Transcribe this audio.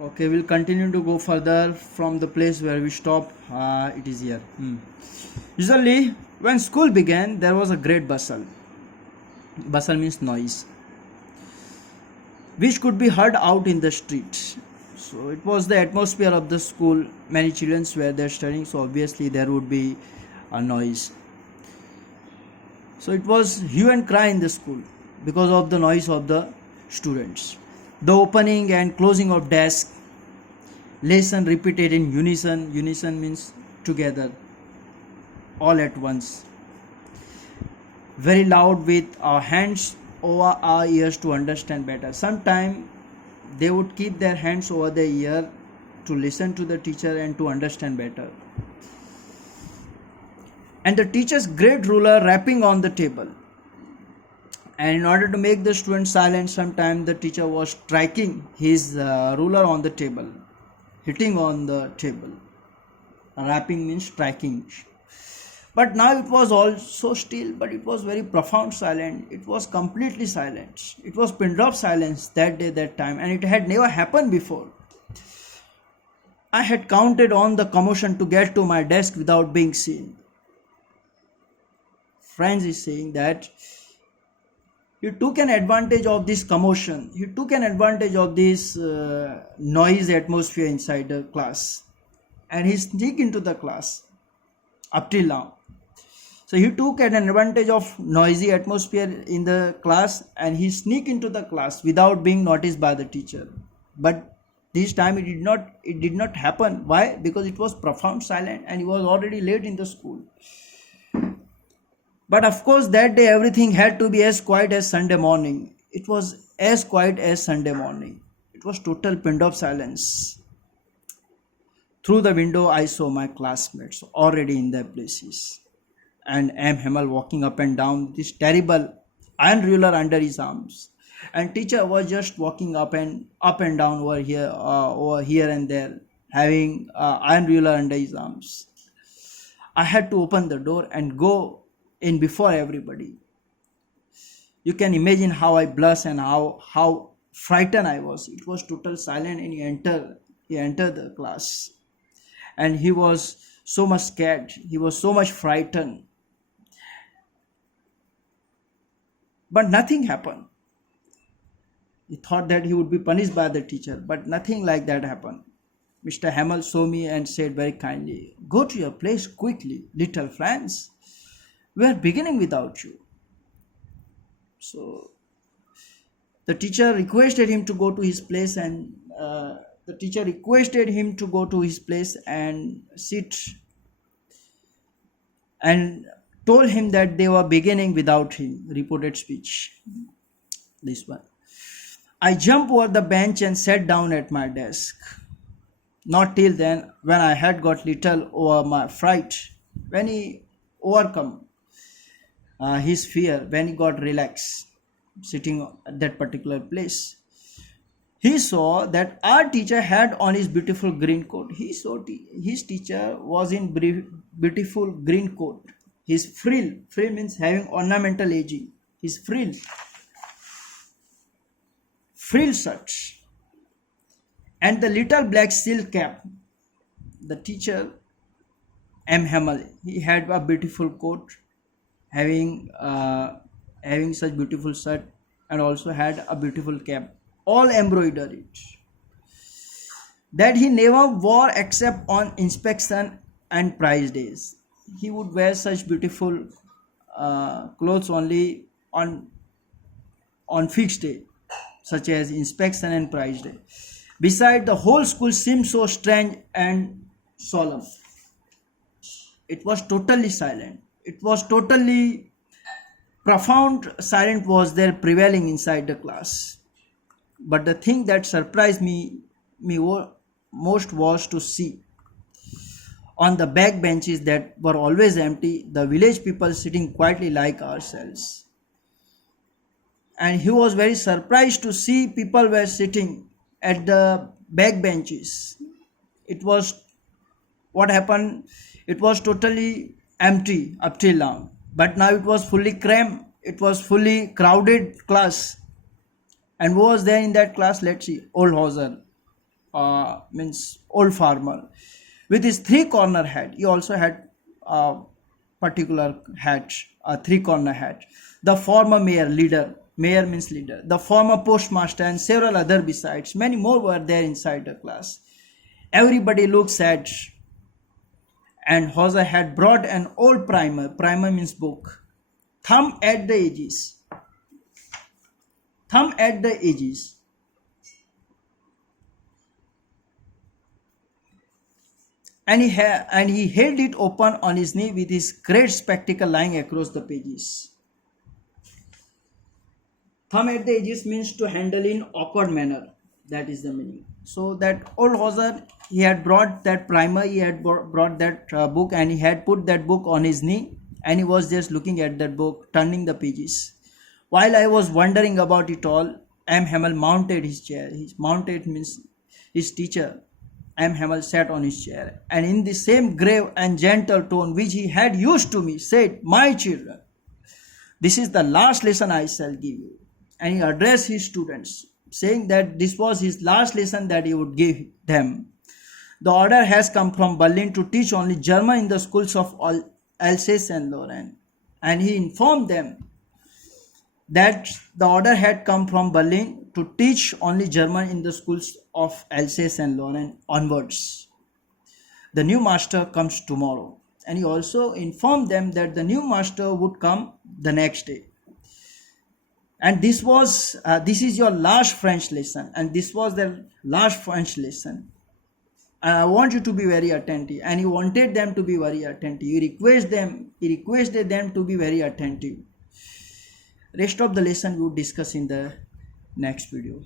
Okay, we'll continue to go further from the place where we stop. It is here. Usually, when school began, there was a great bustle. Bustle means noise, which could be heard out in the street. So it was the atmosphere of the school. Many children were there studying, so obviously there would be a noise. So it was hue and cry in the school because of the noise of the students. The opening and closing of desk, lesson repeated in unison. Unison means together, all at once. Very loud with our hands over our ears to understand better. Sometimes they would keep their hands over their ear to listen to the teacher and to understand better. And the teacher's great ruler rapping on the table. And in order to make the student silent, sometimes the teacher was striking his ruler on the table, hitting on the table. Rapping means striking. But now it was all so still, but it was very profound silence. It was completely silent. It was pin drop silence that day, that time, and it had never happened before. I had counted on the commotion to get to my desk without being seen. Franz is saying that he took an advantage of this commotion. He took an advantage of this noisy atmosphere inside the class, and he sneaked into the class up till now. So he took an advantage of noisy atmosphere in the class and he sneaked into the class without being noticed by the teacher. But this time it did not happen. Why? Because it was profound silence and he was already late in the school. But of course that day everything had to be as quiet as Sunday morning. It was as quiet as Sunday morning. It was total pin drop silence. Through the window I saw my classmates already in their places. And M. Hamel walking up and down with this terrible iron ruler under his arms. And teacher was just walking up and down over here and there, having iron ruler under his arms. I had to open the door and go in before everybody. You can imagine how I blushed and how frightened I was. It was total silence and he entered the class. And he was so much scared. He was so much frightened. But nothing happened. He thought that he would be punished by the teacher, but nothing like that happened. Mr. Hamel saw me and said very kindly, "Go to your place quickly, little Franz. We are beginning without you." So the teacher requested him to go to his place and sit and told him that they were beginning without him. Reported speech. This one. I jumped over the bench and sat down at my desk. Not till then, when I had got little over my fright, when he overcome his fear, when he got relaxed, sitting at that particular place, he saw that our teacher had on his beautiful green coat. He saw his teacher was in beautiful green coat. His frill means having ornamental edging. His frill shirt and the little black silk cap. The teacher M. Hamel, he had a beautiful coat, having such beautiful shirt, and also had a beautiful cap, all embroidered. That he never wore except on inspection and prize days. He would wear such beautiful clothes only on fixed day, such as inspection and prize day. Besides, the whole school seemed so strange and solemn. It was totally silent. It was totally profound silence was there prevailing inside the class. But the thing that surprised me most was to see on the back benches that were always empty, the village people sitting quietly like ourselves. And he was very surprised to see people were sitting at the back benches. It was what happened, it was totally empty up till now. But now it was fully crammed, it was fully crowded class. And who was there in that class? Let's see. Old Hauser. means old farmer, with his three corner hat. He also had a particular hat, a three corner hat. The former mayor, leader, mayor means leader, the former postmaster, and several other besides. Many more were there inside the class. Everybody looked sad, and Hauser had brought an old primer. Primer means book. Thumb at the edges. Thumb at the edges. And he held it open on his knee with his great spectacle lying across the pages. Thumb at the edges means to handle in awkward manner. That is the meaning. So that old Hauser, he had brought that primer, he had brought that book, and he had put that book on his knee, and he was just looking at that book, turning the pages. While I was wondering about it all, M. Hamel mounted his chair. His mounted means his teacher. M. Hamel sat on his chair, and in the same grave and gentle tone which he had used to me, said, "My children, this is the last lesson I shall give you." And he addressed his students, saying that this was his last lesson that he would give them. The order has come from Berlin to teach only German in the schools of Alsace and Lorraine. And he informed them that the order had come from Berlin to teach only German in the schools of Alsace and Lorraine onwards. The new master comes tomorrow. And he also informed them that the new master would come the next day. And this is your last French lesson, and this was the last French lesson. And I want you to be very attentive. And he wanted them to be very attentive. He requested them to be very attentive. Rest of the lesson we will discuss in the next video.